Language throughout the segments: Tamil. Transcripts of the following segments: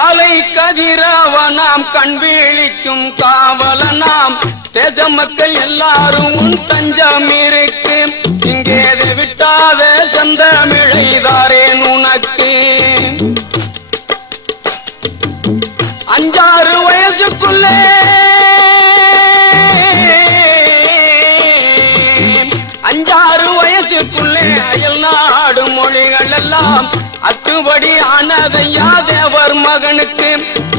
காலை கதிரவனாம் கண்விழிக்கும் காவலனாம் தேச மக்கள் எல்லாரும் உன் தஞ்சம் இருக்கு. இங்கே விட்டாத செந்தமிழைதாரேன் உனக்கு. 5-6 வயசுக்குள்ளே அயல் நாடு மொழிகள் எல்லாம் அத்துபடி ஆனதையா தேவர் மகனுக்கு.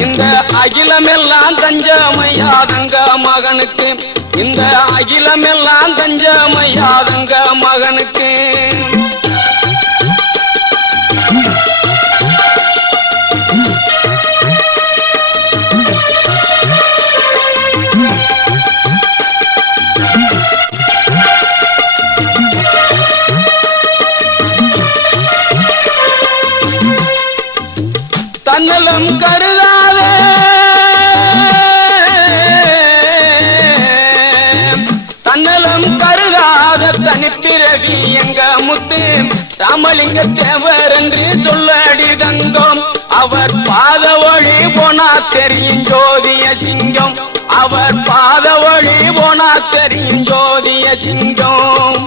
இந்த அகிலமெல்லாம் தஞ்சமையாதங்க மகனுக்கு. இந்த அகிலமெல்லாம் தஞ்சமையாதங்க மகனுக்கு. தன்னலம் கருதாதே தனிப்பிறவி எங்க முத்து ராமலிங்க தேவர் என்று சொல்லடி தங்கம். அவர் பாத வழி போனா தெரியும் ஜோதிய சிங்கம். அவர் பாத வழி போனா தெரியும் ஜோதிய சிங்கம்.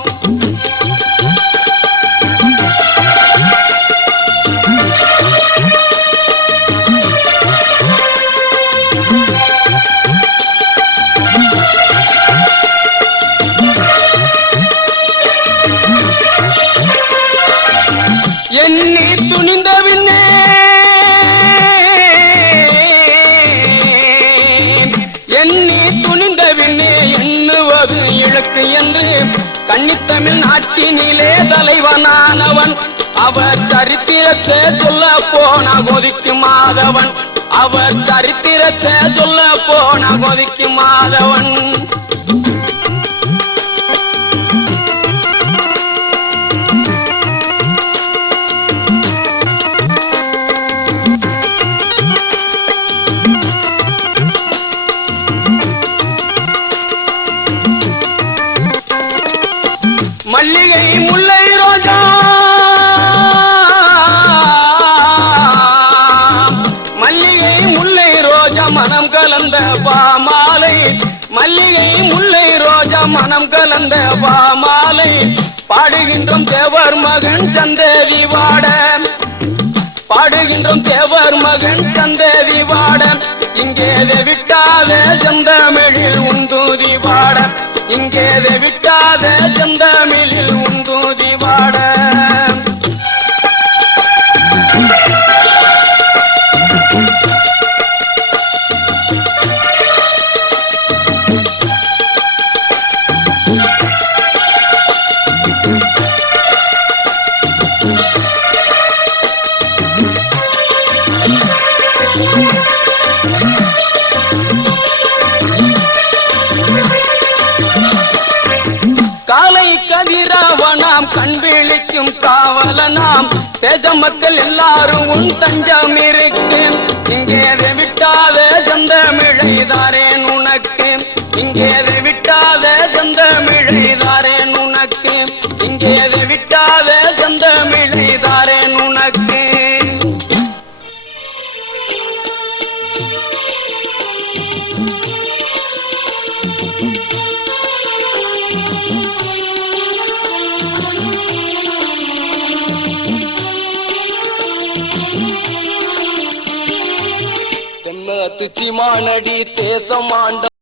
எண்ணி துணிந்த பின்னே எண்ணுவது இழுக்கு என்று கன்னித்தமிழ் நாட்டினிலே தலைவனானவன். அவர் சரித்திரத்தை சொல்ல போன கொதிக்கு மாதவன். அவர் சரித்திரத்தை சொல்ல போன கொதிக்கு மாதவன். மல்லிகை முல்லை ரோஜா மல்லிகை முல்லை ரோஜா மனம் கலந்த பாமாலை. மல்லிகை முல்லை ரோஜா மனம் கலந்த பாமாலை. பாடுகின்றோம் தேவர் மகன் சந்தேவி வாட. பாடுகின்றோம் தேவர் மகன் சந்தேவி வாட. இங்கே விட்டாத செந்தமிழில் உந்தூதி வாட. இங்கே விட்டாத செந்தமிழில் உந்தூதி வாட. காலை கதிரவனாம் கண்விழிக்கும் காவலனாம் தேச மக்கள் எல்லாரும் உன் தஞ்சம் இருக்கு. இங்கே விட்டாத செந்தமிழைதாரேன் உனக்கு. இங்கே விட்டாத செந்தமிழைதாரேன் உனக்கு. இங்கே விட்டாத செந்தமிழைதாரேன் உனக்கு. தென்னத்துச்சி மானடி தேசமாண்ட